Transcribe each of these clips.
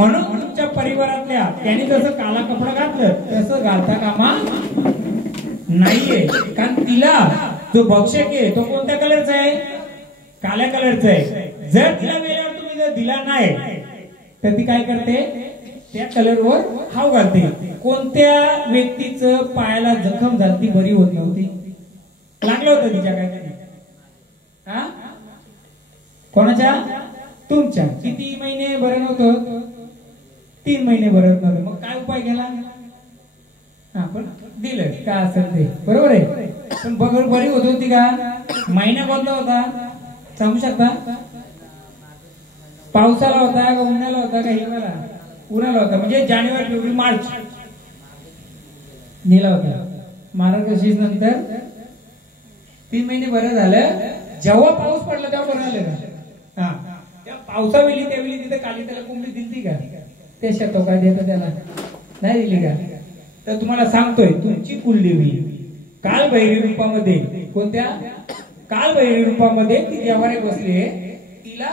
म्हणून तुमच्या परिवारातल्या त्यांनी जसं काला कपडा घातलं तसं घालता कामा नाहीये. कारण तिला जो भक्षक आहे तो कोणत्या कलरचा आहे? काळ्या कलरचा आहे. जर तिला वेळेवर तुम्ही जर दिला नाही तर ती काय करते? त्या कलरवर हाव घालते. कोणत्या व्यक्तीचं पायाला जखम झाली बरी होत नव्हती? लागलं होतं तिच्या काहीतरी? हा, कोणाच्या? तुमच्या. किती महिने बरं नव्हतं? 3 महिने बरं नव्हतं. मग काय उपाय केला? हा, पण दिलं का असेल ते, बरोबर आहे. पण बघ बरी होत होती का? महिना कोणता होता सांगू शकता? पावसाला होता का उन्हाळा होता का हिवाळा? उन्हाळा होता. म्हणजे जानेवारी फेब्रुवारी मार्च नेला होता. मार्गशीर्ष नंतर 3 महिने बरं झालं. जेव्हा पाऊस पडला तेव्हा बरं झालं का? हा, त्या पावसावेळी त्यावेळी तिथे काली त्याला कोंबडी दिली का? ते शेतो काय देत त्याला नाही दिली का? तर तुम्हाला सांगतोय तुमची कुलदेवी कालभैरवी रूपामध्ये, कोणत्या? कालभैरवी रूपामध्ये ती जेवारे बसली. तिला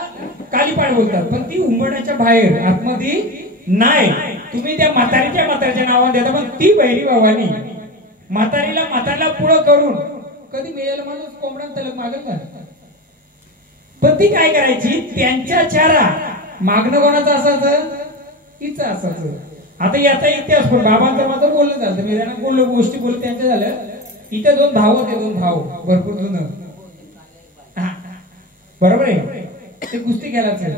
कालीपाड बोलतात. पण ती उंबरण्याच्या बाहेर आतमध्ये नाही. तुम्ही त्या म्हातारीच्या नावाने देता. पण ती भैरी भवानी म्हातारीला पुढं करून कधी मेलेला माणूस कोंबडा तलक मागेल का? पण ती काय करायची? त्यांच्या चारा मागणं कोणाचं असायचं? तिचं असायचं. आता याचा इतिहास पण बाबांचं माझं बोलणं झालं. मी त्यांना बोललो, गोष्टी बोलत त्यांच्या झालं. इथे 2 भाऊ होते, 2 भाऊ भरपूर जण. बरोबर आहे. ते कुस्ती खेळायचं.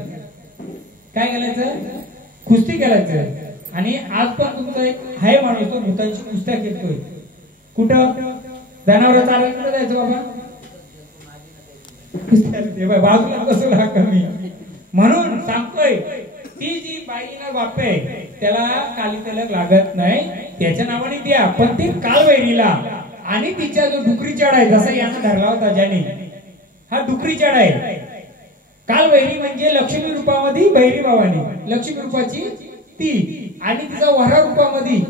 काय खेळायचं? कुस्ती खेळायचं. आणि आज पण तुमचा एक हाय माणूस तो भूतांची कुस्त्या खेळतोय. कुठं? जनावर चालत कुठं जायचं बाबा? बाजूला कसं राहा कमी. म्हणून सांगतोय ती जी बाईला बापे त्याला काली तलक लागत नाही, त्याच्या नावाने द्या. पण ती कालभैरीला आणि तिच्या जो डुकरी चढ आहे, जसा यानं धरला होता ज्याने, हा डुकरी चढ आहे. कालभैरी म्हणजे लक्ष्मी रूपामध्ये भैरी भवानी, लक्ष्मी रूपाची ती. आणि तिचा वरा रूपामध्ये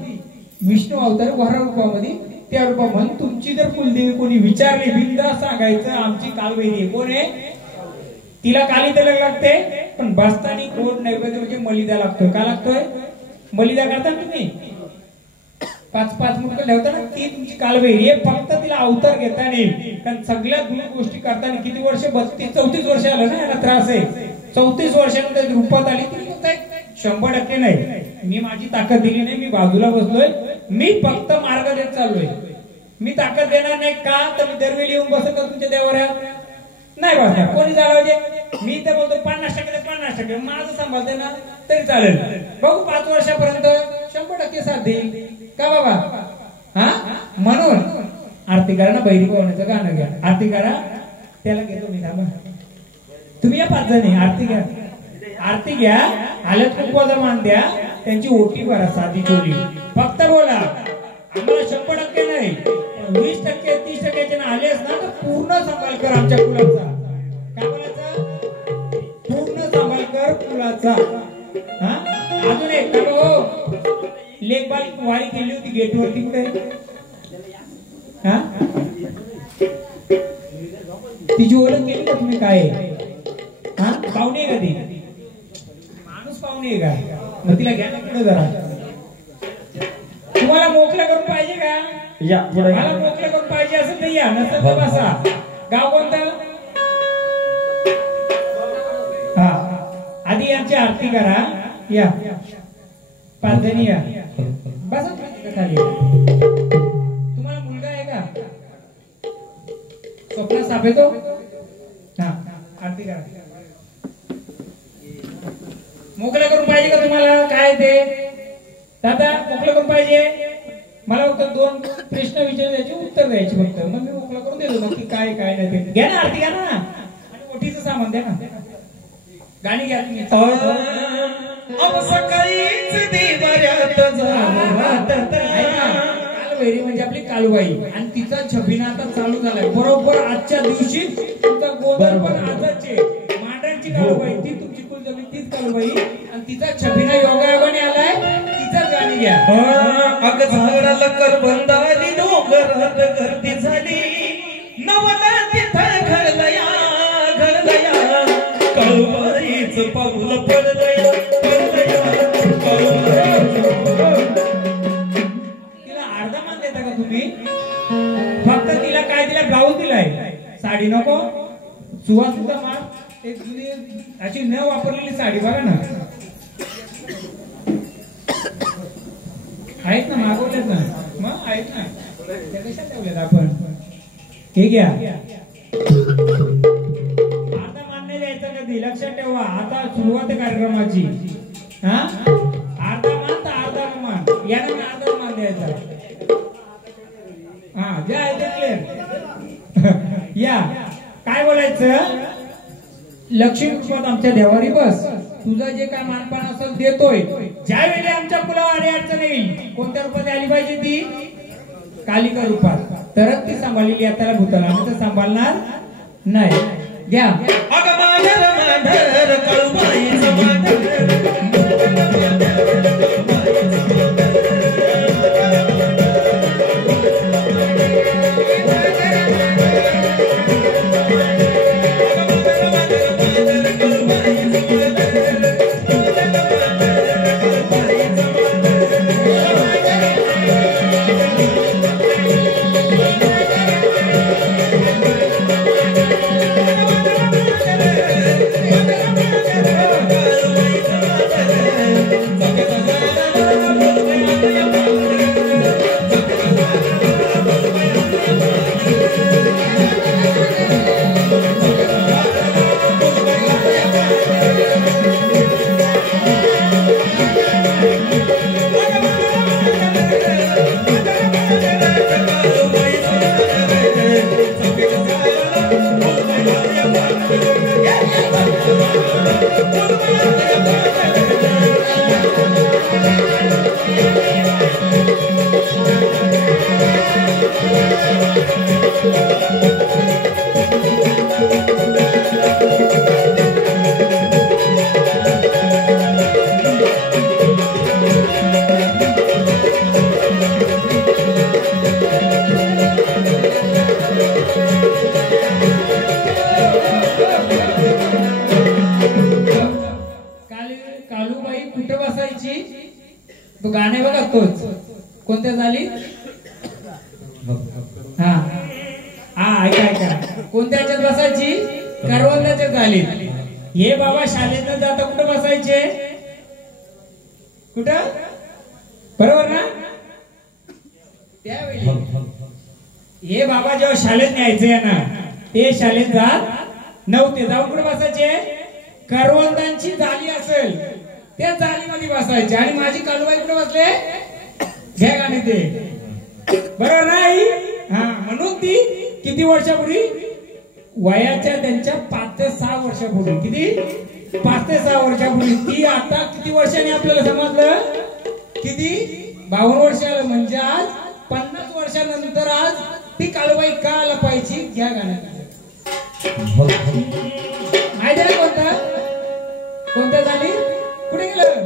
विष्णू अवतार, वरा रूपामध्ये त्या रूपा. म्हणून तुमची जर कुलदेवी कोणी विचारली बिंदा सांगायचं आमची कालभैरी. कोण आहे? तिला काली तलक लागते. पण बसताना गोड नैवेद्य म्हणजे मलिदा लागतोय. का लागतोय? मलिदा करता तुम्ही 5-5 मुठ ठेवता ना, ती तुमची कालभैरी आहे. फक्त तिला अवतार घेता नाही. कारण सगळ्या गोष्टी करताना किती वर्ष? 32-34 वर्ष आलं ना याला त्रास आहे. 34 वर्षानंतर रूपात आली ती 100% नाही. मी माझी ताकद दिली नाही, मी बाजूला बसलोय. मी फक्त मार्ग देत चाललोय. मी ताकद देणार नाही. का? तर दरवेळी येऊन बसत तुमच्या देवाऱ्यात नाही बसणार. कोणी चालवायचे? मी तर बोलतो 50% माझं सांभाळते ना तरी चालेल. बघू 5 वर्षापर्यंत 100% साथ देईल का बाबा? हा, म्हणून आरती करा ना. भैरी भवानीचं गाणं घ्या, आरती करा. त्याला घेतो मी. थांबा, तुम्ही या 5 जणी आरती घ्या. आरती घ्या. आल्यात कुंकवाचा मान द्या. त्यांची ओटी भरा, साधी चोली. फक्त बोला आम्हाला 100% नाही, 20%, 30% आलेच ना तर पूर्ण सांभाळ कर आमच्या कुलाचा. काय बोलायचं? पूर्ण सांभाळ कर कुलाचा. हा, अजून एक का हो, लेखबाल वारी केली होती गेटवरती. कुठे? हा, तिची ओळख केली का तुम्ही? काय? हा, पाहुणे का ती? माणूस पाहुणे का? मग तिला घ्या ना पुढे जरा. तुम्हाला मोकळं करून पाहिजे का? या पुढे. मला मोकळं करून पाहिजे असं नाही, या नसेल तर बसा. गाव कोणतं? हा, आधी यांची आरती करा. या 5 जणी या. बसा खाली. तुम्हाला मुलगा आहे का? स्वप्न साफ येतो? हा, आरती करा. मोकळं करून पाहिजे का तुम्हाला? काय ते दादा मोकळं करून पाहिजे? मला फक्त 2 प्रश्न विचारायचे, उत्तर द्यायचे फक्त. मग मी मोकळं करून देतो. नक्की काय काय नाही ते घ्या ना. आरती घ्या ना. आणि ओटीचं सामान द्या ना. गाणी घ्या तुम्ही. कालभैरी म्हणजे आपली कालबाई. आणि तिचा छबिना आता चालू झालाय. बरोबर आजच्या दिवशी तुमचा गोंधळ पण आजचे मांडणची कालबाई ती तुमची कुलदेवी, तीच कालबाई. आणि तिचा छबिना योगायोगाने आलाय. तिचाच गाणी घ्या. अग झाडाला करबंदाली डोंगरात गर्दी झाली. नवला तिथं घडलया घडलया. काळूबाईच पाऊल पडलया पडलया. सुवासिता मार एक जुनी अशी न वापरलेली साडी बघा ना, आहेत ना, मागवल्यात ना, मग आहेत ना, त्या कशा ठेवल्यात आपण. हे घ्या. आता मान्य द्यायचं कधी लक्षात ठेवा. आता सुरुवात कार्यक्रमाची. हा अर्धा मान तर अर्धा मान, याने अर्धा मान द्यायचा. हा जे आहे ते क्लिअर. या काय बोलायचं, लक्ष्मी रूपात आमच्या देवारी बस, तुझं जे काय मानपान असेल देतोय. ज्यावेळी आमच्या कुलावर आडी अडचण येईल, कोणत्या रूपात आली पाहिजे ती, कालिका रूपात, तरच ती सांभाळलेली यात्रा भूताला. आम्ही तर सांभाळणार नाही. घ्या. तो गाणे बघा तोच. कोणत्या झाली, हा हा ऐका ऐका, कोणत्या ह्याच्यात बसायची, करवंदाच्या झाली. हे बाबा शाळेत जाता कुठं बसायचे, कुठं, बरोबर ना. त्यावेळी हे बाबा जेव्हा शाळेत न्यायचे ना, ते शाळेत जात नव्हते. जाऊन कुठे बसायचे, करवंदांची जाली असेल त्या जालीमध्ये बसायचे. आणि माझी कालूबाई कुठे बसले, घ्या गाणे ते, बरोबर नाही. हा म्हणून ती किती वर्षापूर्वी, वयाच्या त्यांच्या 5 ते 6 वर्षापूर्वी, किती 5 ते 6 वर्षापूर्वी, ती आता किती वर्षांनी आपल्याला समजलं, किती 52 वर्ष आलं. म्हणजे आज 50 वर्षानंतर आज ती कालूबाई का आला पाहिजे. घ्या गाण्यात माहिती आहे कोणता, कोणत्या झाली, कुठे गेलं,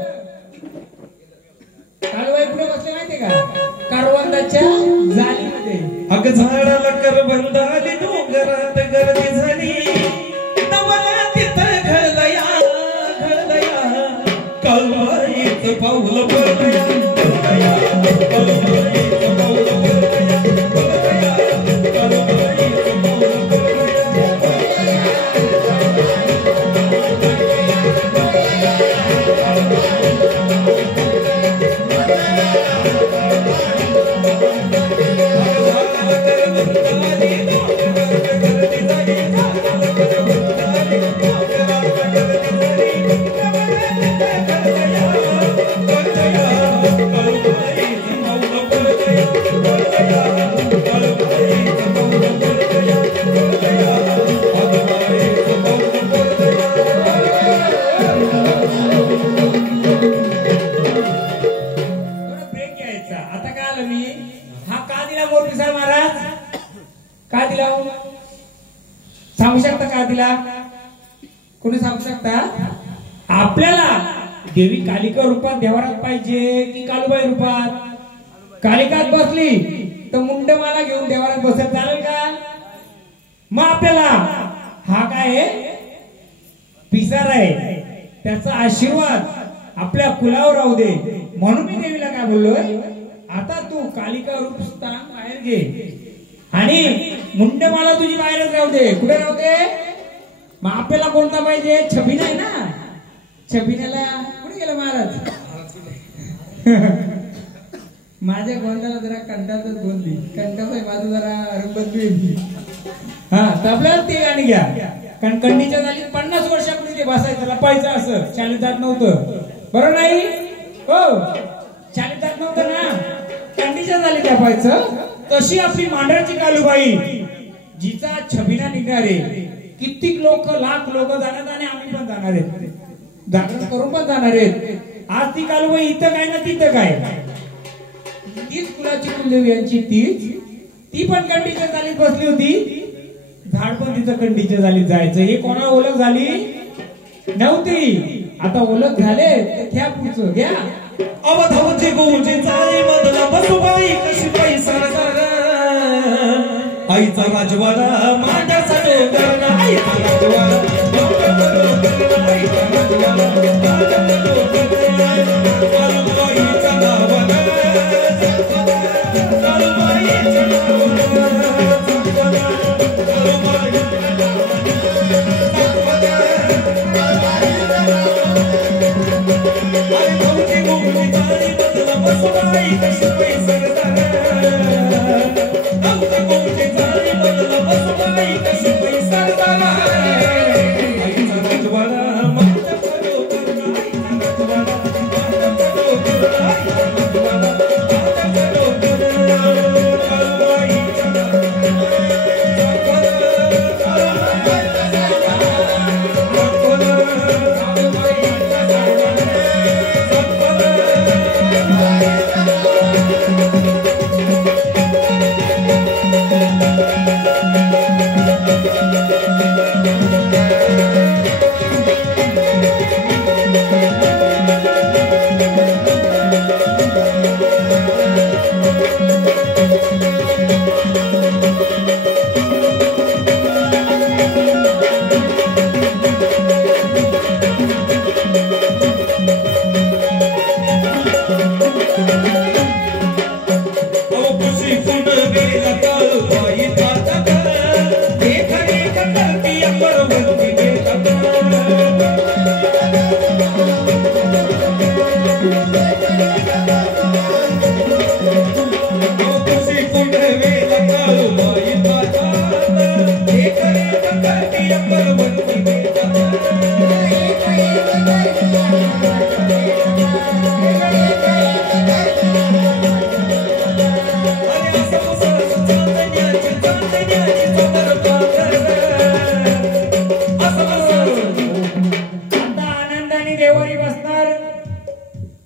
कालूबाई कुठे बसले माहितीये का, करवंदाच्या जालीमध्ये. अग झाडाला करवंद आली, डोंगरात गर्दी झाली, नवला तिथं घडलया घडलया, कालूबाईचं पाऊल पडलया, कालूबाईचं पाऊल पडलया, कालूबाईचं पाऊल पडलया. सांगू शकता का तिला, कोणी सांगू शकता. आपल्याला देवी कालिका रूपात देवारात पाहिजे की कालूबाई रूपात. कालिकात बसली तर मुंडमाला घेऊन देवारात बसत चालेल का. मग आपल्याला हा काय पिसार आहे, त्याचा आशीर्वाद आपल्या कुलावर राहू दे. म्हणून मी देवीला काय बोललोय, आता तू कालिका रूप स्थान बाहेर घे आणि मुंडमाला तुझी बाहेरच राहू दे. कुठे राहू दे, मग आपल्याला कोणता पाहिजे? छबिना आहे ना. छबिन्याला कुठे गेला महाराज? माझ्या गोंधाला जरा कंटाळच बोलली. कंटाळ माझं जरा रंगत. हा तर आपल्याला ते गाणी घ्या. कारण कंडीच्या झाली 50 वर्षापूर्वी ते बसायचं लपायचं असं. शाळेत जात नव्हतं. बरोबर नाही? हो शाळेत जात नव्हतं ना. कंडीच्या झाली लपायचं. तशी आपली मांढराची कालूबाई जिचा छबिना निघणारे कित्येक लोक लाख लोक जाणार आणि आम्ही पण जाणार आहेत. जागरण करून पण जाणार आहेत. आज ती कालूबाई इथं काय ना तिथं काय. तीच कुलाची कुलदेवी यांची ती पण कंडीच्या चालीत बसली होती. झाड पण तिचं कंडीच्या चालीत जायचं. हे कोणा ओळख झाली नव्हती. आता ओळख झाले तर घ्या पुढचं घ्या. अवधावचे गोचे चाळे मधला बसुबाई कशी बाई सरदार आईचा राजवाडा माझ्याचा डोंगर आईचा राजवाडा आईचा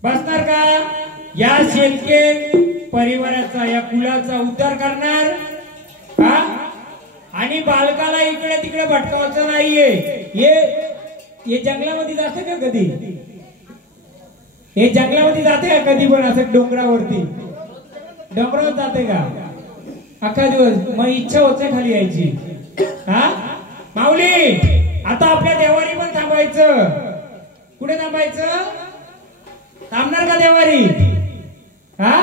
बसणार का? या शेतके परिवाराचा या कुलाचा उद्धार करणार हा? आणि बालकाला इकडे तिकडे भटकावायचं नाहीये. हे जंगलामध्ये जाते का कधी? हे जंगलामध्ये जाते का कधी पण? असं डोंगरावरती डोंगरावर जाते का अख्खा दिवस? मग इच्छा होते खाली यायची. हा माऊली आता आपल्या देवारी पण थांबायचं. कुठे थांबायचं? थांबणार का देवारी? हा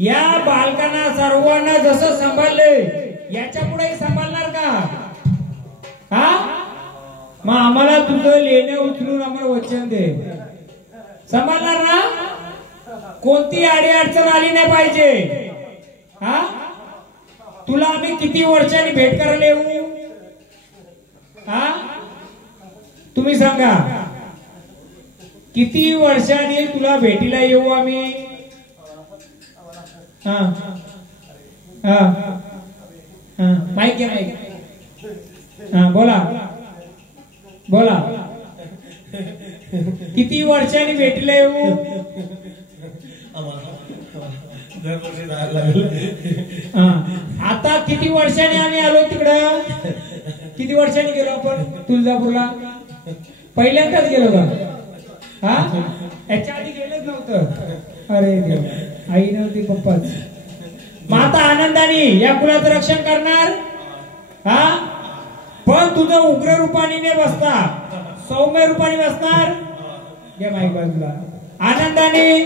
या बालकांना सर्वांना जसं सांभाळले याच्या पुढे सांभाळणार का? हा मग आम्हाला तुझं लेणे उचलून आम्हाला वचन दे. सांभाळणार ना? कोणती आडी अडचण आली नाही पाहिजे. हा तुला आम्ही किती वर्षांनी भेट करायला येऊ? हा तुम्ही सांगा किती वर्षांनी तुला भेटीला येऊ आम्ही? हा हा हा माईक आहे माईक. हा बोला बोला. किती वर्षांनी भेटीला येऊ? आता किती वर्षांनी आम्ही आलो तिकडं? किती वर्षांनी गेलो आपण तुळजापूरला? पहिल्यांदाच गेलो का? हा याच्या आधी गेलंच नव्हतं. अरे देव, आई नव्हती पप्पाच. मग आता आनंदाने या कुलाचं रक्षण करणार. हा पण तुझं उग्र रूपाने बसता सौम्य रूपाने बसणार. घ्या माईक बाजूला. आनंदाने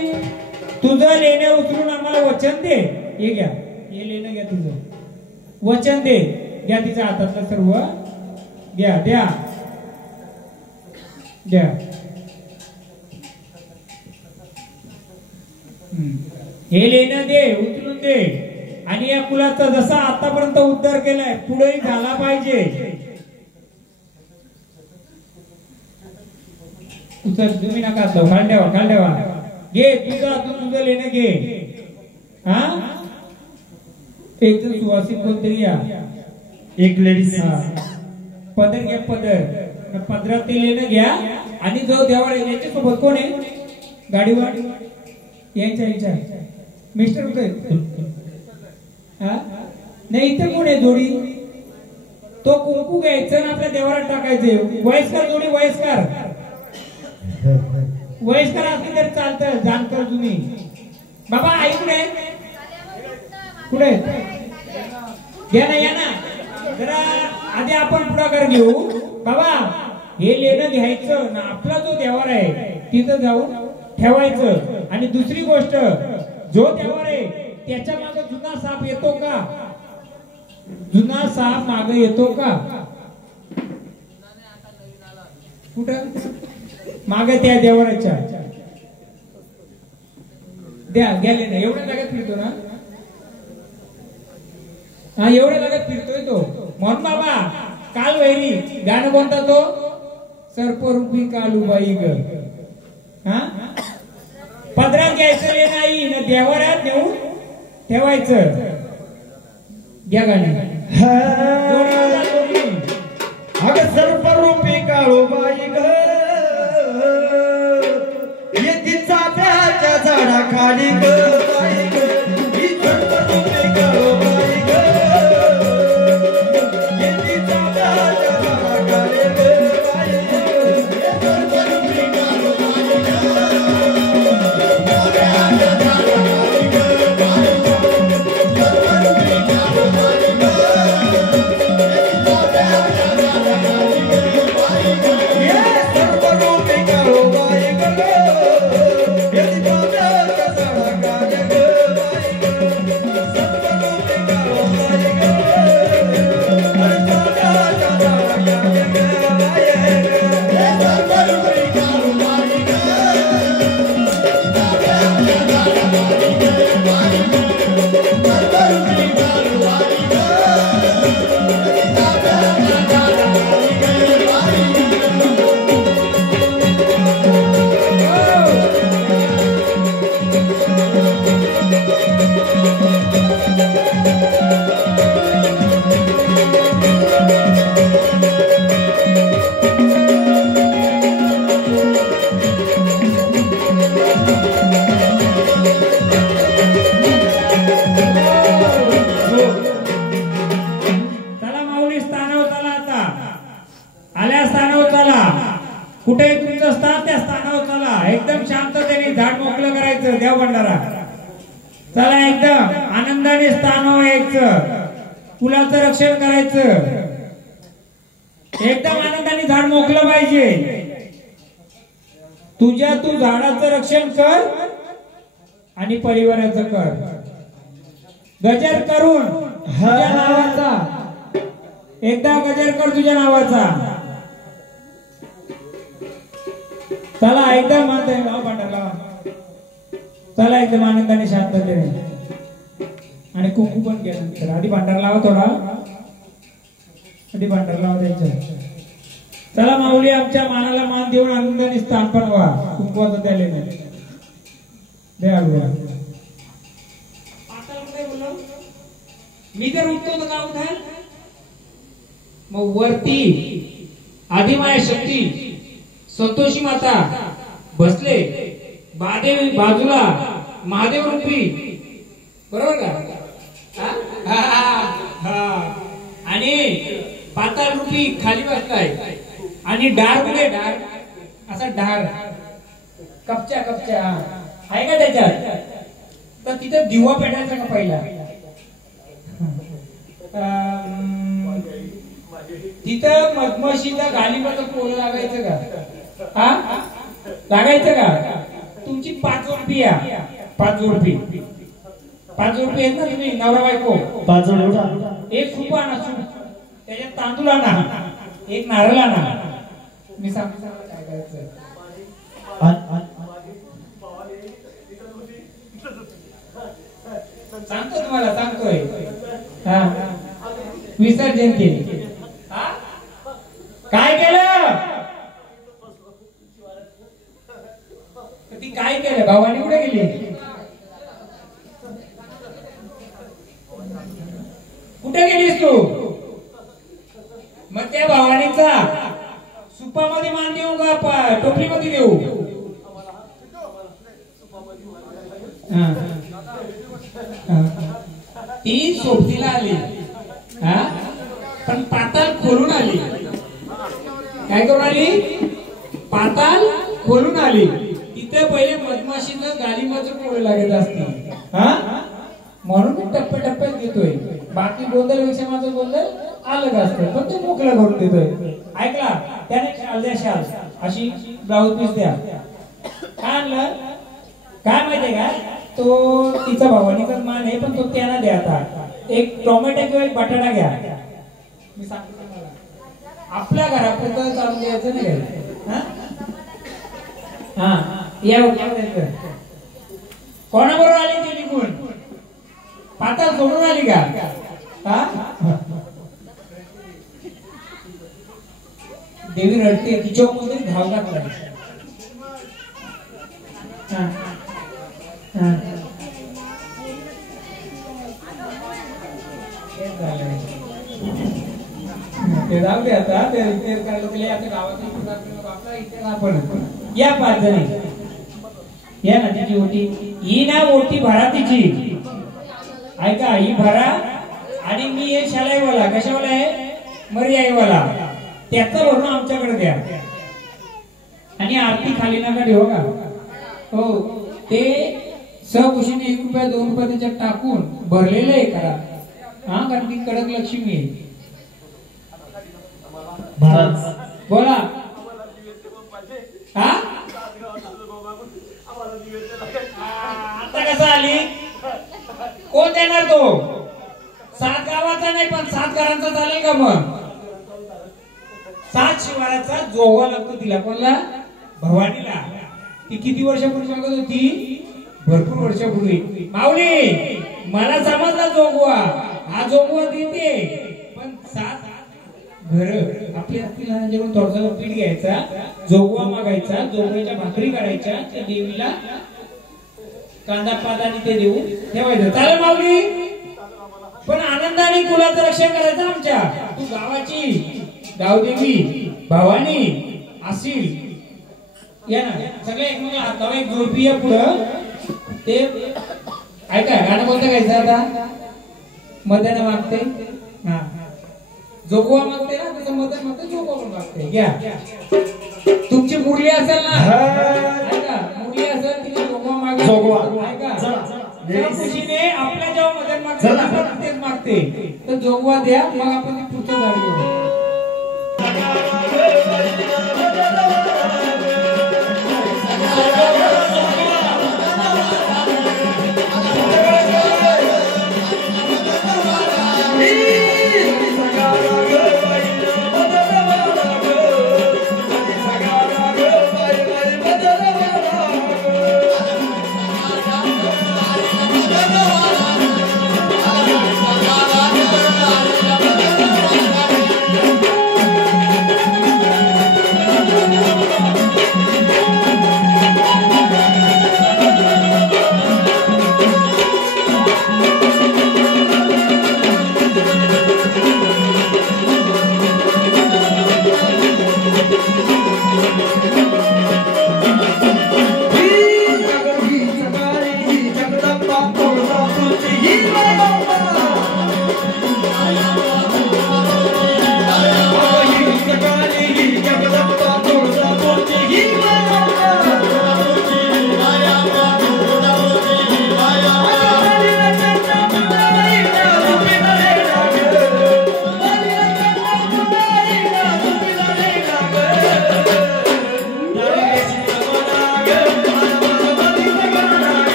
तुझं लेणे उचलून आम्हाला वचन दे. हे घ्या, हे लेणं घ्या, तुझं वचन दे. घ्या तिच्या हातातलं सर्व घ्या द्या. द्या. हे लेणं दे, उचलून दे. आणि या कुलाचा जसा आतापर्यंत उद्धार केलाय पुढेही झाला पाहिजे. उचल, तुम्ही नका जाऊ, खाल ठेवा, खाल ठेवा. घे तुझं लेणं घे. हा, एक जण सुवासिक कोणतरी या, एक लेडीज. पदर घ्या, पदर. पदरात ते लेणं घ्या. आणि जो देवाळ याच्या सोबत कोण आहे गाडीवर यांच्या मिस्टर कुठे? हा नाही, इथे कोण आहे जोडी? तो कुंकू घ्यायचं आणि आपल्या देवारात टाकायचे. वयस्कर जोडी, वयस्कर असली तरी चालतं. जाणकर तुम्ही बाबा. आई कुठे? कुठे? घ्या ना, या ना जरा. आधी आपण पुढाकार घेऊ बाबा. हे लेणं घ्यायचं ना, आपला जो देवार आहे तिथं जाऊन ठेवायचं. आणि दुसरी गोष्ट, जो देवार आहे त्याच्या मागे जुना साप येतो का? जुना साप मागे येतो का? कुठं? मागे त्या देवाराच्या. द्या, गेले ना. एवढ्या जागेत फिरतो ना? हा, एवढ्या जागेत फिरतोय तो. म्हणून बाबा, काल वैरी गाणं कोणता तो? सर्परूपी कालूबाई ग. हा, पदरात घ्यायचं ले नाही ना, देवाऱ्यात नेऊन ठेवायचं. घ्या गाणी. अगं सर्परूपी काळूबाई ग, येती चाफ्याच्या झाडाखाली ग. बाई ग, ही सर्परूपी काळूबाई ग, येती चाफ्याच्या झाडाखाली ग. बाई ग, सर्परूपी काळूबाई ग, चाफ्याच्या झाडाखाली ग. बाई ग, सर्परूपी काळूबाई ग, येती चाफ्याच्या झाडाखाली ग. बाई ग, ये सर्परूपी काळूबाई ग, येती चाफ्याच्या झाडाखाली ग. बाई ग, सर्परूपी काळूबाई ग, अरे चाफ्याच्या झाडाखाली ग. बाई ग, ये सर्परूपी काळूबाई ग, चाफ्याच्या झाडाखाली ग. बाई ग, सर्परूपी काळूबाई ग, येती चाफ्याच्या झाडाखाली ग. बाई ग. चला माऊली, स्थानावर चला. आता आल्या स्थानावर चला. कुठे तुमचं स्थान, त्या स्थानावर चला. एकदम शांततेने झाड मोकळं करायचं. देव भंडारा. चला, एकदम आनंदाने स्थानावर यायचं. कुलाचं रक्षण करायचं. एकदम आनंदाने झाड मोकळं पाहिजे. तू झाडाचं रक्षण कर आणि परिवाराचं कर. गजर करून तुझ्या नावाचा. एकदा गजर कर तुझ्या नावाचा. चला, एकदम भांडारला. चला, एकदम आनंदाने शांततेने. आणि कुंकू पण घ्या नंतर. आधी भांडार लावा थोडा. आधी भांडार लावा द्यायचं. चला माऊली, आमच्या मानाला मान देऊन आनंदाने स्थान पण व्हा. कुंकवाचं द्याले नाही द्या. मी जर उठतो तर काय होणार? मग वरती आदिमाया शक्ती संतोषी माता बसले. बाजूला महादेव रूपी. बरोबर का? आणि पाताळ रूपी खाली बसलाय. आणि डार मध्ये डार, असा डार कपच्या आहे का त्याच्यात? तर तिथे दिवा पेटायचा का पहिला? तिथं मधमाशीचा गालिबाचं पोरं लागायचं का? हा, लागायचं का? तुमची 5 रुपये या. 5 रुपये आहेत ना तुम्ही नवरा बायको? 5 रुपये. एक सूप आणा. सूप त्याच्यात तांदूळ आणा, एक नारळ आणा. मी सांगतो काय सांगतो तुम्हाला, सांगतोय. हा, विसर्जन केले. काय केलं? ती काय केलं? भावानी कुठे गेली? कुठे गेलीस तू? मग त्या भावानीचा सुपामध्ये मान देऊ का टोपलीमध्ये देऊ? ती सोबतीला आली, हा, पण पाताल खोलून आली. काय करून आली? पाताल खोलून आली. तिथे पहिले मधमाशीचं गालिमाचं पोळे लागत असते, हा, म्हणून टप्प्याटप्प्यात घेतोय. बाकी गोंधळपेक्षा माझं गोंधळ अलग असतं, पण ते मोकळा करून देतोय. ऐकला? त्याने शाल द्या, शाल अशी ब्लाऊज पीस द्या. काय आणलं? काय माहितीये का? तो तिचा भावानीचाच मान आहे, पण तो त्यांना द्या. आता एक टोमॅटो किंवा एक बटाटा घ्या. मी सांगतो तुम्हाला, आपल्या घरापुरतं चालून द्यायचं नाही काय? हा, या कोणाबरोबर आली ती निघून? पाताल सोडून आली का? हा, देवी रडते, तिच्या मध्ये धाव घातला. ते जाऊ दे आता. ते रिपेअर करायला गेले आता गावात. आपण या 5 जणी या ना. तिची ओटी ही ना, ओटी भरा तिची. ऐका, ही भरा. आणि मी हे शालाईवाला, कशावाला आहे? मर्याईवाला. त्याचा भरून आमच्याकडे द्या. आणि आरती खाली नका ठेवू का? हो, ते सहकुशीने 1 रुपया 2 रुपये त्याच्यात टाकून भरलेलं आहे करा. हा, कारण ती कडक लक्ष्मी आहे. बोला. हा, आता कसं आली? कोण देणार तो? 7 गावाचा नाही, पण 7 घरांचा चालेल का? मग 7 शिवाराचा जोगवा लागतो तिला. कोणला? भवानीला. ती किती वर्षापूर्वी मागत होती? भरपूर वर्षापूर्वी. माऊली, मला समजला जोगवा. हा जोगवा देते, पण 7 घर आपल्या जेवण थोडसा पीठ घ्यायचा, जोगवा मागायचा, जोगव्याच्या भाकरी करायच्या, त्या देवीला कांदा पादाने ते देऊ ठेवायचं. चालेल माऊली, पण आनंदाने कुलाचं रक्षण करायचं आमच्या. तू गावाची गावदेवी भवानी असील. या ना सगळे एकमेकाला हात लावा. एक जोडपी या पुढं. ते ऐका, गाणं कोणतं गायचं आता? मदन मागते. हा, जोगवा मागते ना, तसं मदन मागते, जोगवा पण मागते. घ्या. तुमची मुरली असेल ना, ऐका, मुरली असेल तिला जोगवा मागते. ऐका, खुशीने आपल्या जेव्हा मदन मागते तेच मागते, तर जोगवा द्या. मग आपण ती पुढचं झाड घेऊ.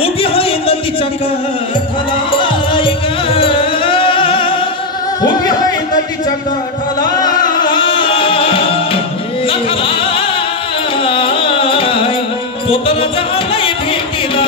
उभी होई नदीच्या काठाला उभी होई नदीच्या काठाला तो तर झालाय भेटीला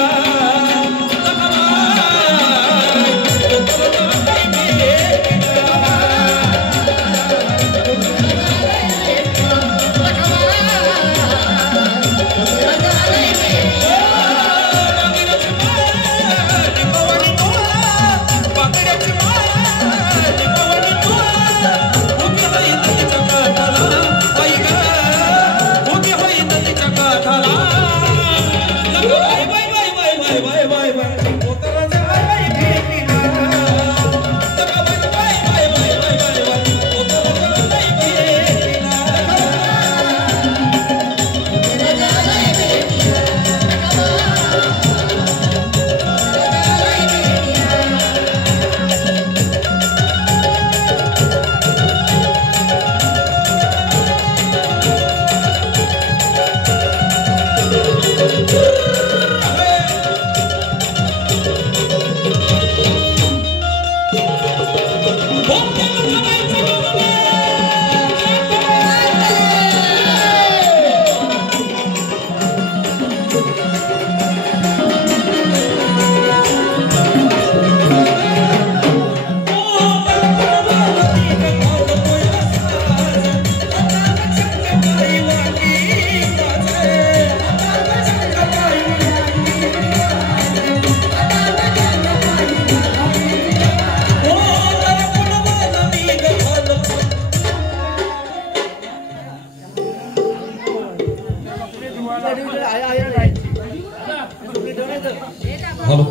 हॅलो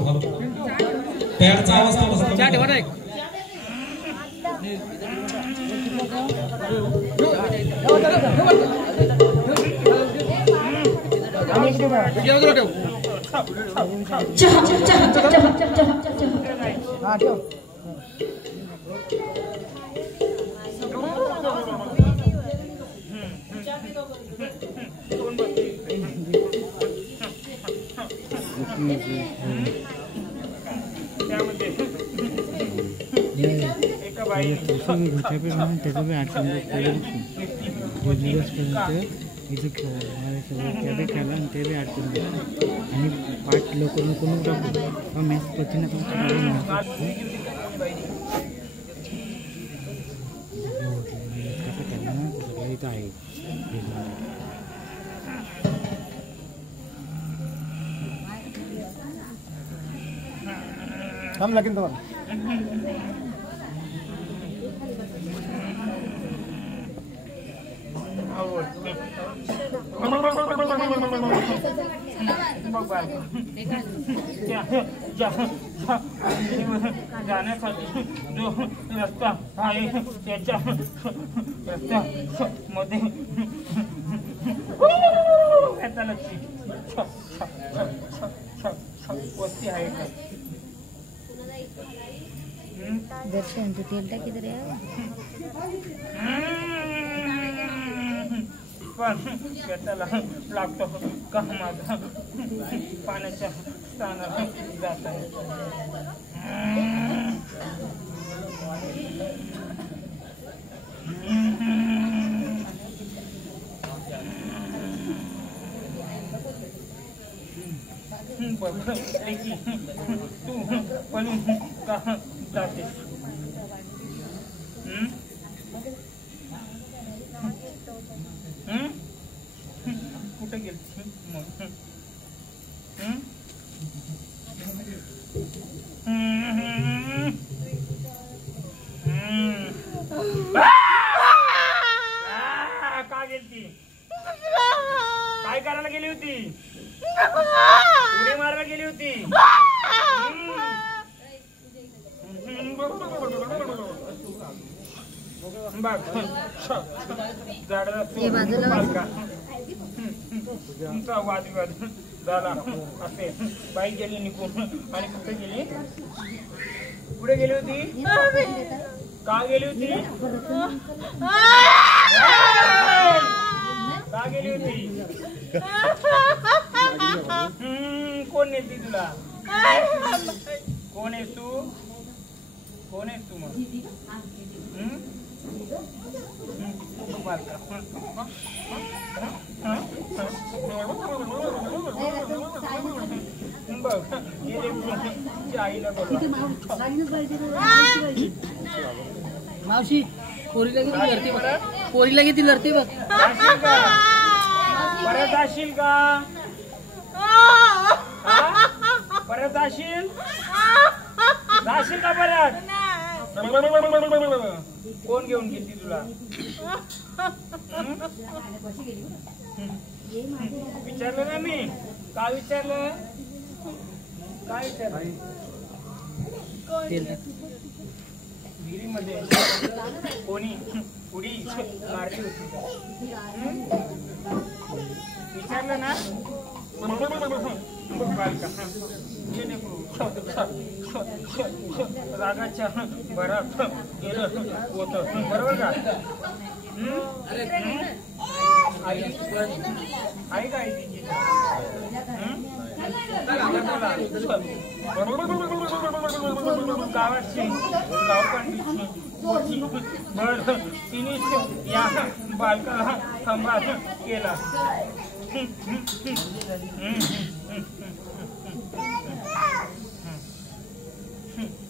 पॅडचा आवाज चहा ठेवा ना पाठ लोक मॅच पतीन इथं आहे काम लागेल तुम्हाला जाण्यासाठी जो रस्ता आहे त्याच्या रस्त्यामध्ये वस्ती आहे का दर्शन तू तेल टाकी तरी पण शेताला लागतो का माझा पाण्याच्या स्थानाला जात आहे तू पळून का जाते कुठे गेली मग का गेली काय करायला गेली होती उडी मारायला गेली होती तुमचा वादविवाद झाला असे बाई गेली निघून आणि कुठे गेली कुठे गेली होती का गेली होती का गेली होती कोण नेती तुला कोण आहेस तू? कोण आहेस तू मग? बालका बघ आईला मावशी पोरीला किती लढते बघ, पोरीला किती लढते बघ. परत असशील का? परत जाशील का परत? कोण घेऊन गेली तुला? विचारलं ना मी. काय विचारलं? काय विचारलं? विहिरीमध्ये कोणी उडी मारली होती का? विचारलं ना? रागाच्या भरात गेलं होत बरोबर का? आई काय तिची गावाची गावकंडी तिने या बालकाला संभाळ केला.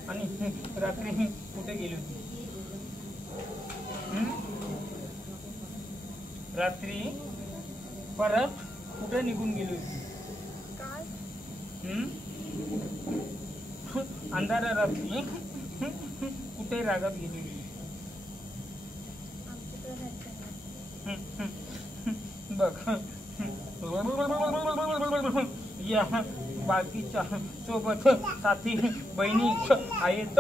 आणि रात्री कुठे गेली होती? रात्री परत कुठे निघून गेली होती? अंधारा रात्री कुठे रागात गेली होती? बघ या बाकीच्या सोबत साथी बहिणी आहेत.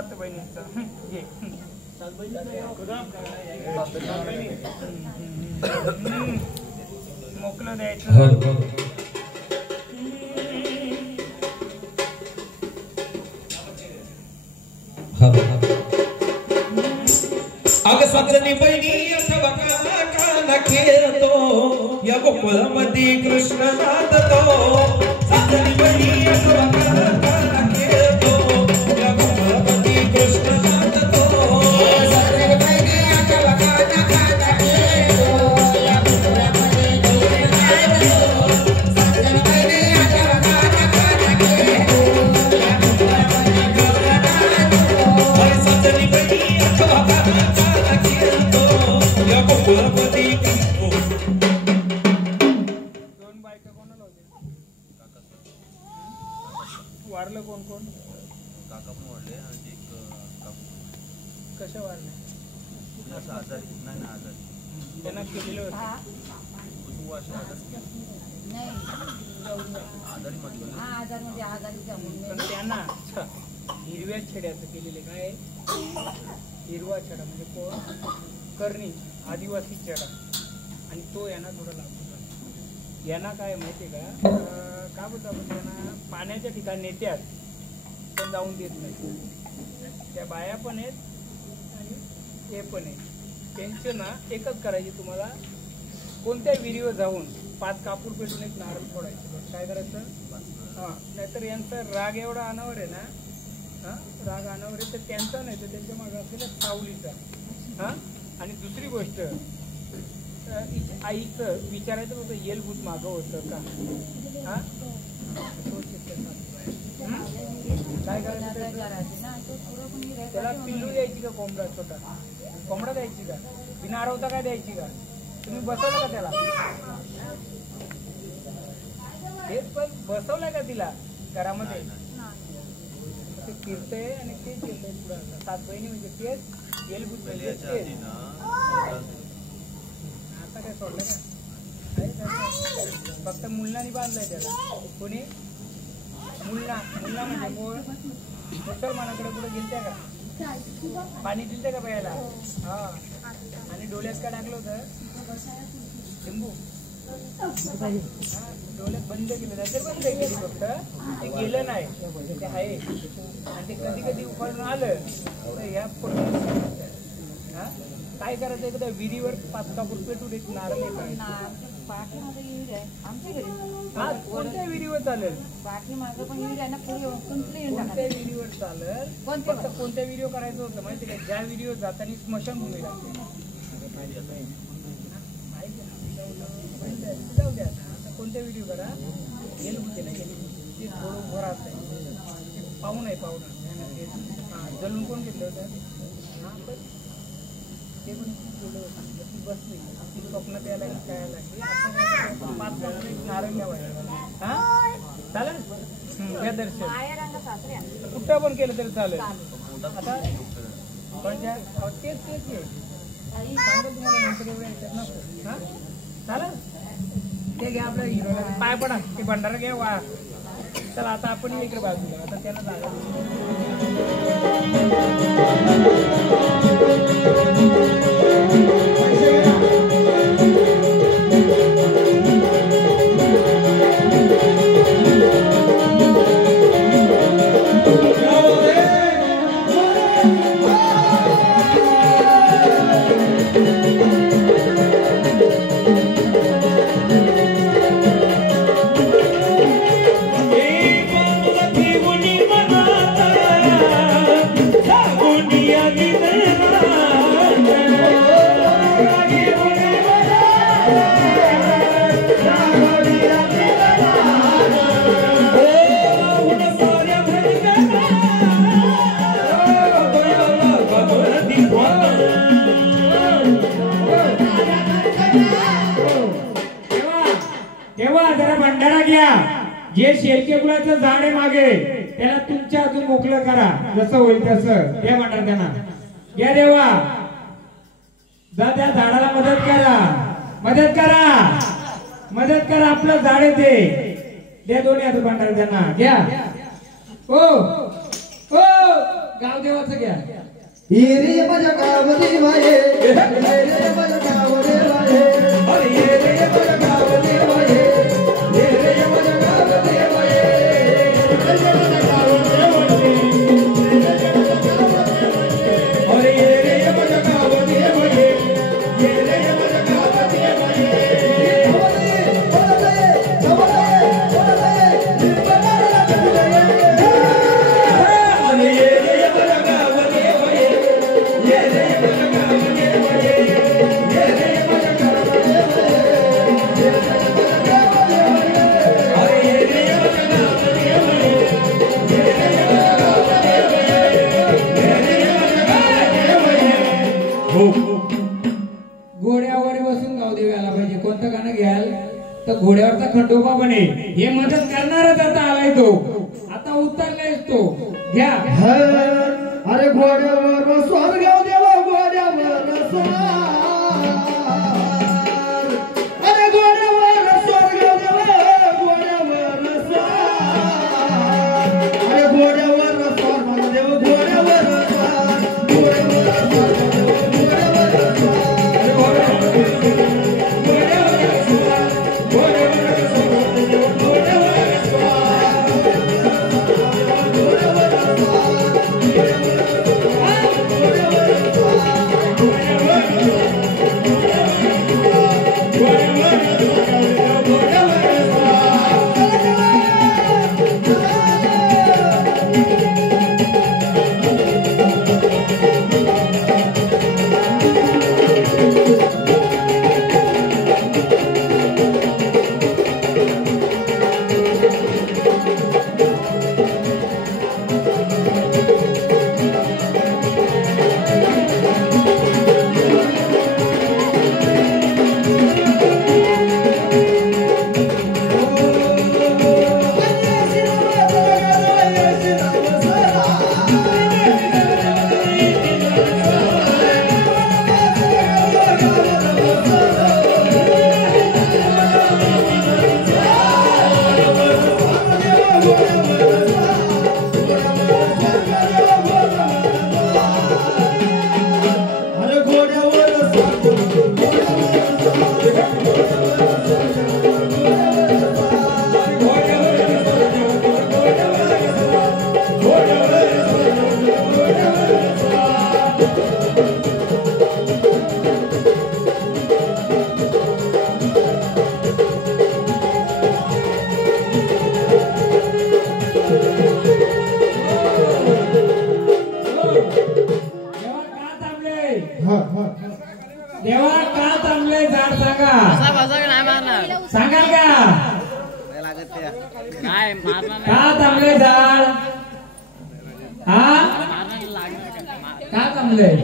सात बहिणींचा मोकलं द्यायचं. अग सजनी बहिणी अथवा काना खेळतो या गोकुळामध्ये कृष्ण नाचतो. सजनी बहिणी अथवा काना खेळतो या गोकुळामध्ये कृष्ण नाचतो. सजनी बहिणी अथवा काना खेळतो या गोकुळामध्ये कृष्ण नाचतो. सजनी बहिणी अथवा काना खेळतो या गोकुळामध्ये कृष्ण नाचतो. सजनी बहिणी अथवा दोन बायका कोणाला होत्या? वारलं कोण कोण? काका पण वाढले आणि एक काकू. कशा वारल्या? असं आजारी नाही ना आजारी त्यांना केलेलं होतं. आजारी मध्ये पण त्यांना हिरव्या छेड्याचं केलेले काय? हिरवा छडा म्हणजे कोण? करणी आदिवासी छडा. आणि तो यांना थोडा लागतो. यांना काय माहितीये का? का बोलतो आपण त्यांना पाण्याच्या ठिकाणी नेत्यात पण जाऊन देत नाही. त्या बाया पण आहेत आणि हे पण आहे. त्यांचे ना एकच करायचे, तुम्हाला कोणत्या विहिरीवर जाऊन 5 कापूर पेटून एक नारळ फोडायचं. काय करायचं? नाहीतर यांचा राग एवढा अनावर आहे ना, राग अनावर आहे तर त्यांचा नाही तर त्यांच्या मागे असलेल्या सावलीचा. आणि दुसरी गोष्ट, आईचं विचारायचं होतं येलभूत मागं होतं का? काय करायचं? त्याला पिल्लू द्यायची का? कोंबडा छोटा कोंबडा द्यायची का? बिना आरवता काय द्यायची का? तुम्ही बसवलं का त्याला? हेच पण बसवलंय का तिला घरामध्ये? ते फिरतंय आणि तेच येतंय पुढं. 7 बहिणी म्हणजे तेच येलभूत म्हणजे तेच. आता काय सोडलं का? फक्त मुलनानी बांधलाय त्याला. कोणी? मुलना. मुलना म्हणजे मूळ मुसलमानाकडे कुठे गेलत्या का? पाणी दिलते का प्यायला? आणि डोळ्यात काय टाकलं होतं? लिंबू. डोळ्यात बंद केलं, नाहीतर बंद केली फक्त ते गेलं नाही. ते आहे आणि ते कधी कधी उफाळून आलं तर ह्या काय करायचं? एकदा विहिरीवर 5 कापूर पेटून एक नारळ करायचं. आमच्या घरी आज कोणत्या व्हिडिओ चालेल? बाकी माझं पण विहीर आहे ना पुढे कोणत्या येऊन कोणत्या व्हिडिओ चालेल? कोणत्या फक्त कोणत्या व्हिडिओ करायचं होतं माहिती का? ज्या व्हिडिओ जाताना स्मशानभूमी लागते. जाऊ द्या आता कोणत्या व्हिडिओ करा गेल होते ना गेली ते थोडं उभं राहत आहे पाहून आहे पाहून जलून कोण घेतलं होतं ते पण केलं होतं ती बसली ती स्वप्नात यायला काय लागली आता 5 नारळ घ्यावायला हा चालेल घ्या दर्शन कुठं पण केलं तरी चालेल आता पण तेच आहे सांगतो तुम्हाला नंतर एवढ्या याच्यात नको हा चालेल ते घ्या आपल्या हिरोला पाय पडा ते भंडारा घ्या वा चला आता आपण इकडे बाजूला आता त्याला जागा जरा भंडारा घ्या जे शेलके फुलाचं झाड आहे मागे त्याला तुमच्या अजून मोकळं करा जसं होईल तसं द्या भंडारा त्यांना घ्या देवा जा त्या झाडाला मदत करा आपलं झाड आहे ते द्या दोन्ही हात भंडारा त्यांना घ्या हो गाव देवाचं घ्या रे माझ्या गावली वाये रे माझ्या गावली वाये अरे रे माझ्या गावली वाये रे माझ्या गावली वाये रे माझ्या गावली वाये अरे रे माझ्या गावली वाये रे माझ्या गावली वाये घोड्यावर बसून गाव देवाला पाहिजे कोणतं गाणं घ्याल तर घोड्यावरचा खंडोबा बने हे मदत करणारच आता आलाय तो आता उतरलाय तो घ्या अरे घोड्यावर स्वर्ग देवा घोड्यावर स्वार अरे घोड्यावर स्वर्ग देवा घोड्यावर स्वार अरे घोड्यावर स्वर्ग देव घोड्यावर स्वार घोड्यावर स्वर्ग देव घोड्यावर स्वार सांगाल का नाही मारणार का थांबलंय झाड हा का थांबलंय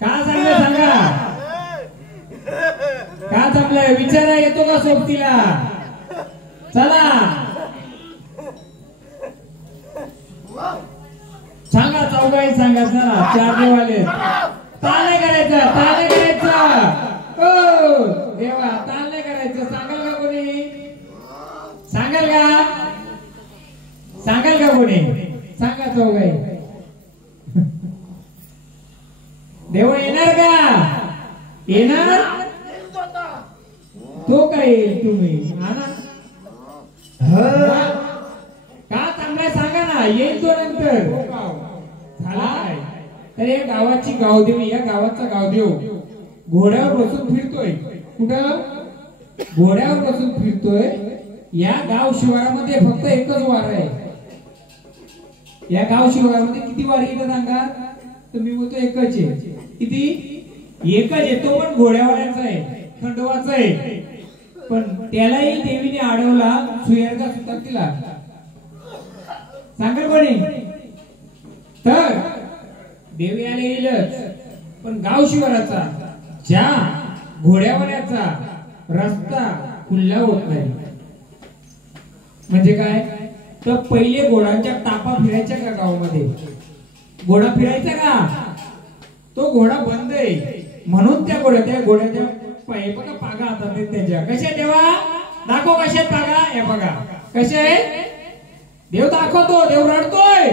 का सांगलंय सांगा का थांबलंय विचारा येतो का सोबतीला चला सांगा चौघाही सांगा चला चार देवाले ताल नाही करायचं ताल नाही करायचं हो देवा ताल नाही करायचं सांगाल का कोणी सांगाल का कोणी सांगा चौघाई देव येणार का येणार तो काय येईल तुम्ही हा ना का चांगलाय सांगा ना येईल तो नंतर झाला काय तर या गावाची गावदेव या गावाचा गावदेव घोड्यावर बसून फिरतोय कुठं घोड्यावर बसून फिरतोय या गाव शिवारामध्ये फक्त एकच वार आहे या गाव शिवारामध्ये किती वार येतात सांगा तर मी बोलतो एकच आहे किती एकच आहे तो पण घोड्यावाल्याचा आहे खंडोबाचा आहे पण त्यालाही देवीने अडवला सुयर्गा सुद्धा तिला सांगा कोणी तर देवी आले येईलच पण गाव शिवाराचा ज्या घोड्यावाल्याचा रस्ता खुल्ला होत नाही म्हणजे काय तर पहिले घोड्यांच्या टापा फिरायच्या का गावामध्ये घोडा फिरायचा का तो घोडा बंद आहे म्हणून त्या घोड्याच्या पाय बघा पागा आता त्याच्या कशा देवा दाखव कशा पागा हे बघा कसे देव दाखवतो देव रडतोय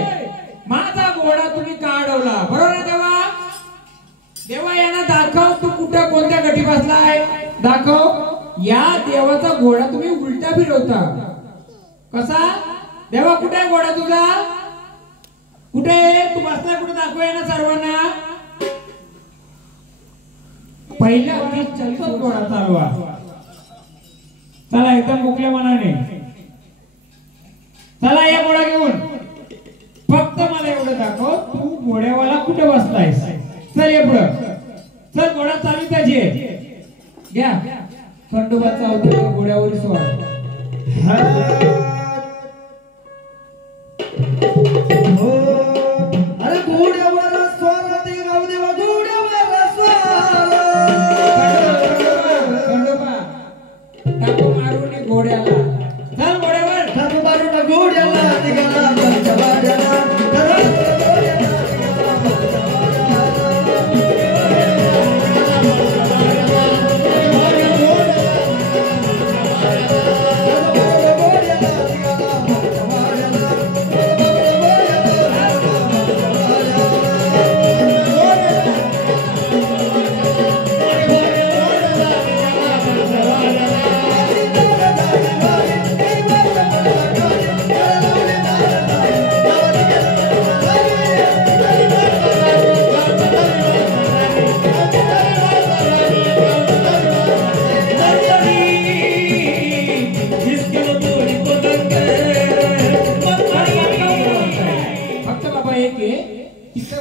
माझा घोडा तुम्ही का अडवला बरोबर आहे देवा देवा यांना दाखव तू कुठं कोणत्या गटी बसलाय दाखव या देवाचा घोडा तुम्ही उलटा फिरवता कसा देवा कुठे आहे घोडा तुझा कुठे तू बसला कुठे दाखव ना सर्वांना पहिल्या चलतो घोडा चालवा चला एकदम मोकळ्या मनाने चला या घोडा घेऊन फक्त मला एवढं दाखव तू घोड्यावाला कुठे बसलायस चल ये पुढं चल घोडा चालू त्याचे घ्या खंडोबाचा अवतार घोड्यावर स्वार अरे घोड्यावर स्वार ते गावदेवा घोड्यावर स्वार खंडोबा टाकू मारून घोड्याला चल घोड्यावर टाकू मारून घोड्याला निघाला पंचवाड्याला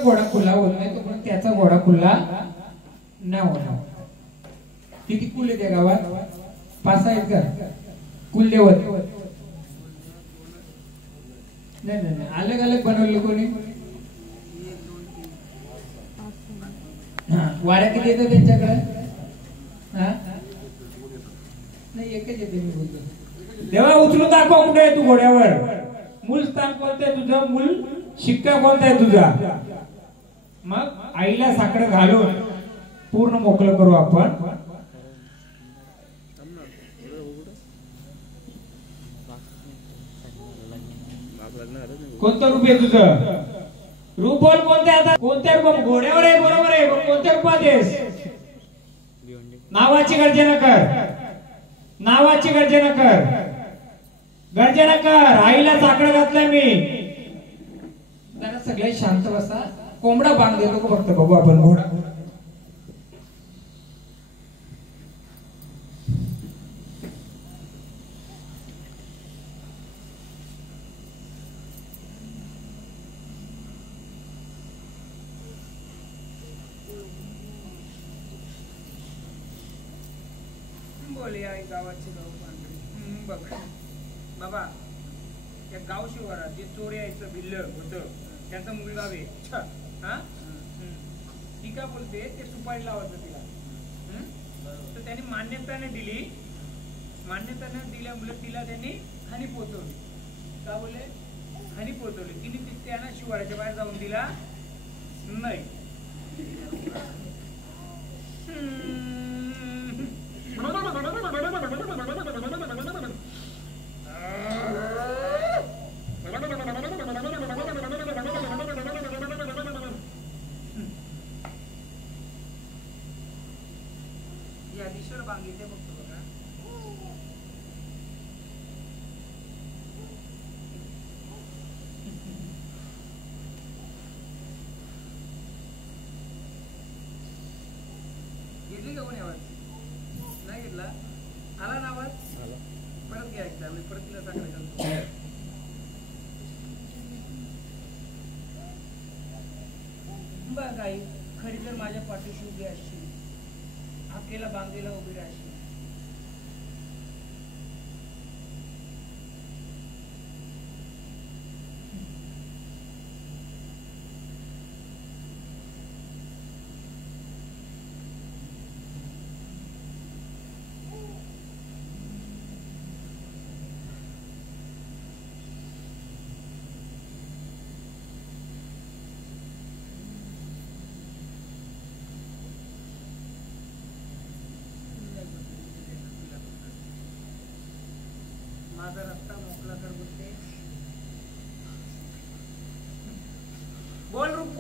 घोडा खुला होत नाही तो पण त्याचा घोडा खुला नाही होणार किती कुल आहे त्या गावात 5-6 आहेत का कुल देवत नाही अलग अलग बनवले कोणी वाड्या किती येतात त्यांच्याकडे नाही एकच येते मी बोलतो देवा उचलून दाखव कुठे आहे तू घोड्यावर मूल स्थान कोणतं आहे तुझं मूल शिक्का कोणता आहे तुझा मग आईला साकडं घालून पूर्ण मोकळं करू आपण कोणतं रूप आहे तुझं रूप बोल कोणत्या आता कोणत्या रूप घोड्यावर आहे बरोबर आहे कोणत्या रूपात आहेस नावाची गर्जना कर नावाची गर्जना कर गर्जना कर आईला साकडं घातलंय मी जरा सगळे शांत बसा कोंबडा बांध देतो का फक्त बघू आपण घोडा बोल या गावाची गाव बघ बाबा त्या गाव शिवारात जे चोर यायचं भिल्ल होतं त्यांचा मुलगा वे हा ती काय बोलते ते सुपारी लावायचं तिला तर त्यांनी मान्यता नाही दिली मान्यता न दिल्यामुळे तिला त्यांनी हानी पोचवली का बोलले हानी पोचवली तिने त्यांना शिवाराच्या बाहेर जाऊन दिला नाही यादीश्वर बांगलीचे बघतो बघा घेतली का कोणी आवाज नाही घेतला आला ना आवाज परत घ्यायचा परत तिला सांगायचं बघ आई खरी जर माझ्या पाठीशी उभी असशील आकेला बांधलेला उभी राहशील माझा रस्ता मोकळा कर बोलते बोल रूप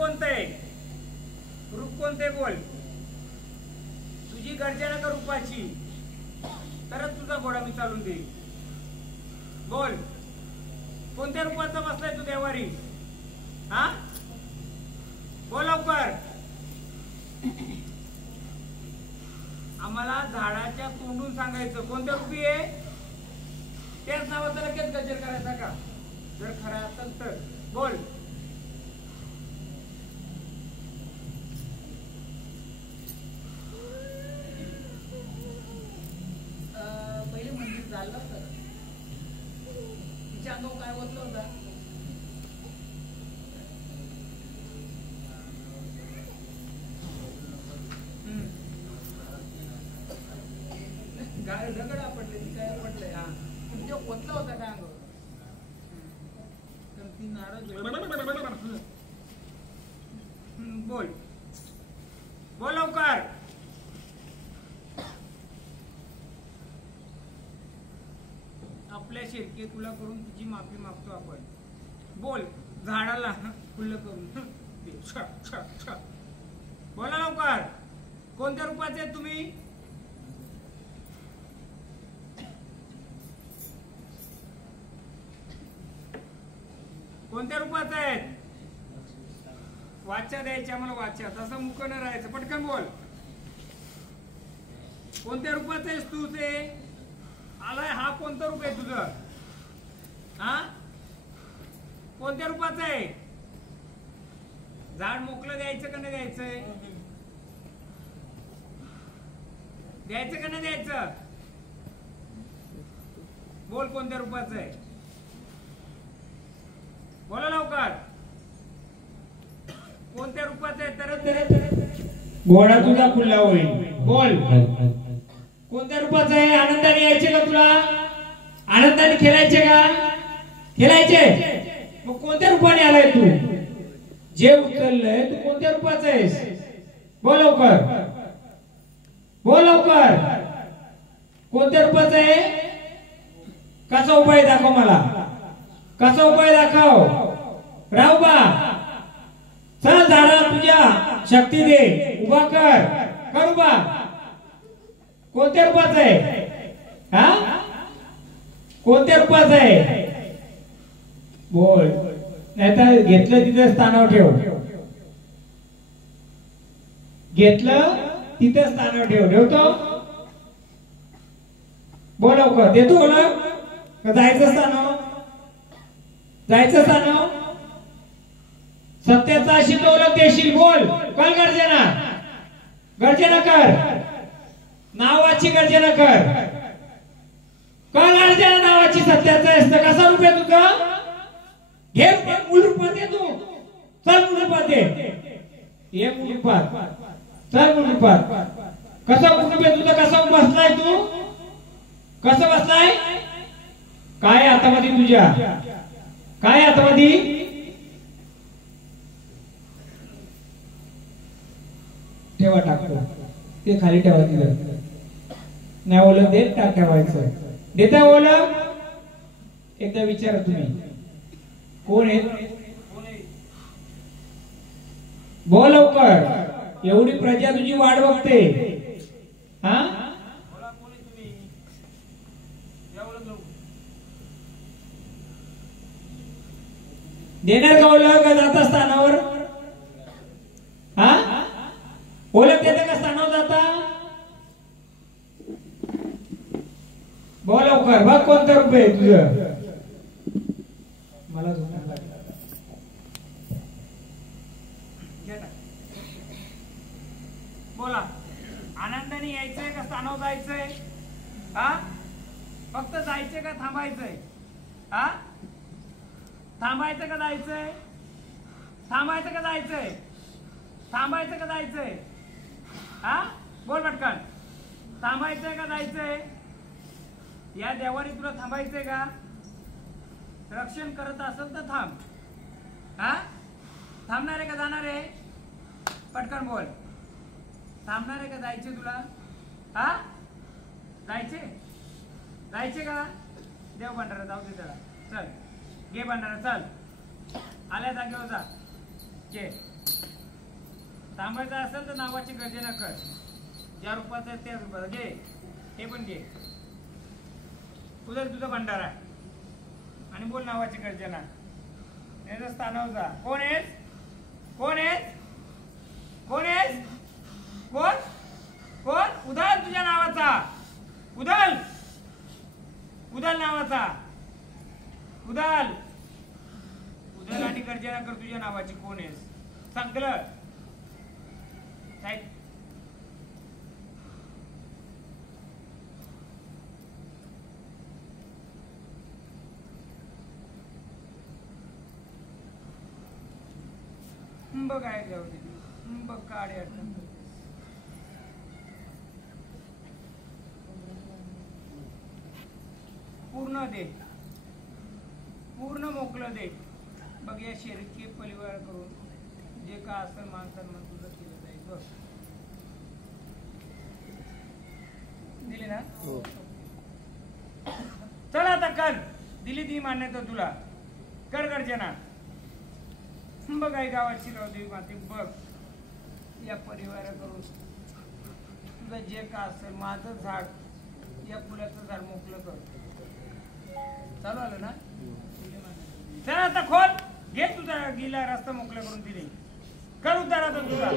कोणते बोल तुझी गर्जना का रूपाची तरच तुझा घोडा मी चालून दे बोल कोणत्या रूपाचा बसलाय तू देवारी हा बोल लवकर आम्हाला झाडाच्या तोंडून सांगायचं कोणत्या रूपी आहे त्याच नावाचा लगेच गजर करायचा का जर खरा असेल तर बोल पहिले मंदिर झालं होतं तिच्या अंगावर काय बोललं होता दगड आपटले ती काय आपटलंय हा ओतला होता काय अंगावर तर ती नाराज बोल बोल लवकर आपल्या शेरके तुला करून तुझी माफी मागतो आपण बोल झाडाला खुल्लं करून बोला लवकर कोणत्या रूपाचे आहेत तुम्ही कोणत्या रूपात आहेत वाचा द्यायच्या मला वाचा तसं मुख न राहायचं पटकन बोल कोणत्या रूपात आहेस तू ते आलाय हा कोणतं रूप आहे तुझं हा कोणत्या रूपात आहे झाड मोकळं द्यायचं का नाही द्यायचंय द्यायचं का नाही द्यायचं बोल कोणत्या रूपाचं आहे बोला लवकर कोणत्या रूपात आहे तर घोडा तुझा खुल्ला होईल बोल कोणत्या रूपाचा आहे आनंदाने यायचे का तुला आनंदाने खेळायचे का खेळायचे मग कोणत्या रूपाने आलाय तू जे उचललंय तू कोणत्या रूपाचा आहेस बोल लवकर कोणत्या रूपाचा आहे कसा उपाय दाखव मला कसा उपाय दाखव राव बा चल झाडा तुझ्या शक्ती दे उभा कर उभा कोणत्या रूपाचा आहे हा कोणत्या रूपाचा आहे बोल नाहीतर घेतलं तिथे स्थानावर ठेव घेतलं तिथे स्थानावर ठेवतो बोल लवकर देतो बोला जायचं स्थानावर सत्याचा अशी ओळख देशील बोल कल गर्जना कर नावाची गर्जना कर सत्याचा आहेस तर कसा रूप आहे तुझा? घे मूळ रूपात ये तू. चल मूळ रूपात ये मूळ रूपात. चल मूळ रूपात. कसा रूप आहे तुझा? कसा बसलाय तू? कसं बसलाय? काय हातामध्ये तुझ्या? काय हातामध्ये? ठेवा टाकतो ते खाली ठेवा. तिला नाही ओळख देत टाक ठेवायचं. देता ओळख? एकदा विचारा तुम्ही कोण आहे? बोल लवकर. एवढी प्रजा तुझी वाट बघते. हा देणार का ओळख जाता स्थानावर? हा ओळख देते का स्थानावर जाता? बोल लवकर. बघ कोणतं रूप आहे तुझं? मला बोला. आनंदाने यायचंय का स्थानावर जायचंय? हा फक्त जायचंय का थांबायचंय? हा थांबायचं का जायचंय? थांबायचं का जायचंय? थांबायचं का जायचंय? हा बोल पटकन. थांबायचंय का जायचंय? या देवाने तुला थांबायचंय का? रक्षण करत असेल तर थांब. हा थांबणार आहे का जाणार आहे? पटकन बोल. थांबणार आहे का जायचे तुला? हा जायचे? जायचे का? देव भंडारा जाऊ दे त्याला. चल घे भंडारा. चल आल्या जागेवर जा. घे. थांबायचं असेल तर नावाची गर्जना कर. ज्या रूपात आहे त्या रूपात घे. हे पण घे. उदर तुझा भंडारा आणि बोल नावाची गर्जना. याच्या स्थानावर जा. कोण आहेस? कोण आहेस? कोण आहेस? कोण? कोण? उदल तुझ्या नावाचा. उदल. उदल नावाचा. उदल. उदल आणि गर्जना कर तुझ्या नावाची. कोण आहेस? सांगलं साहेब. बघ आहे जाऊ दे. बघ काढे पूर्ण दे. पूर्ण मोकळं दे. बघ या शरीरचे परिवार करून जे का असेल माणसांना तुझं केलं जाईल. बघ दिली ना? चल आता कर. दिली ती मान्यता तुला. कर गर्जना. बघ आई गावाची देवी माते. बघ या परिवारा करून तुझं जे का असेल माझं झाड या फुलाचं झाड मोकळं कर. चालू आलं ना? चल आता खोल. घे तुझा गेला रस्ता मोकळा करून दिली. कर उद्धार आता तुझा.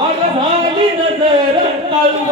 आग झाली नजर ताळू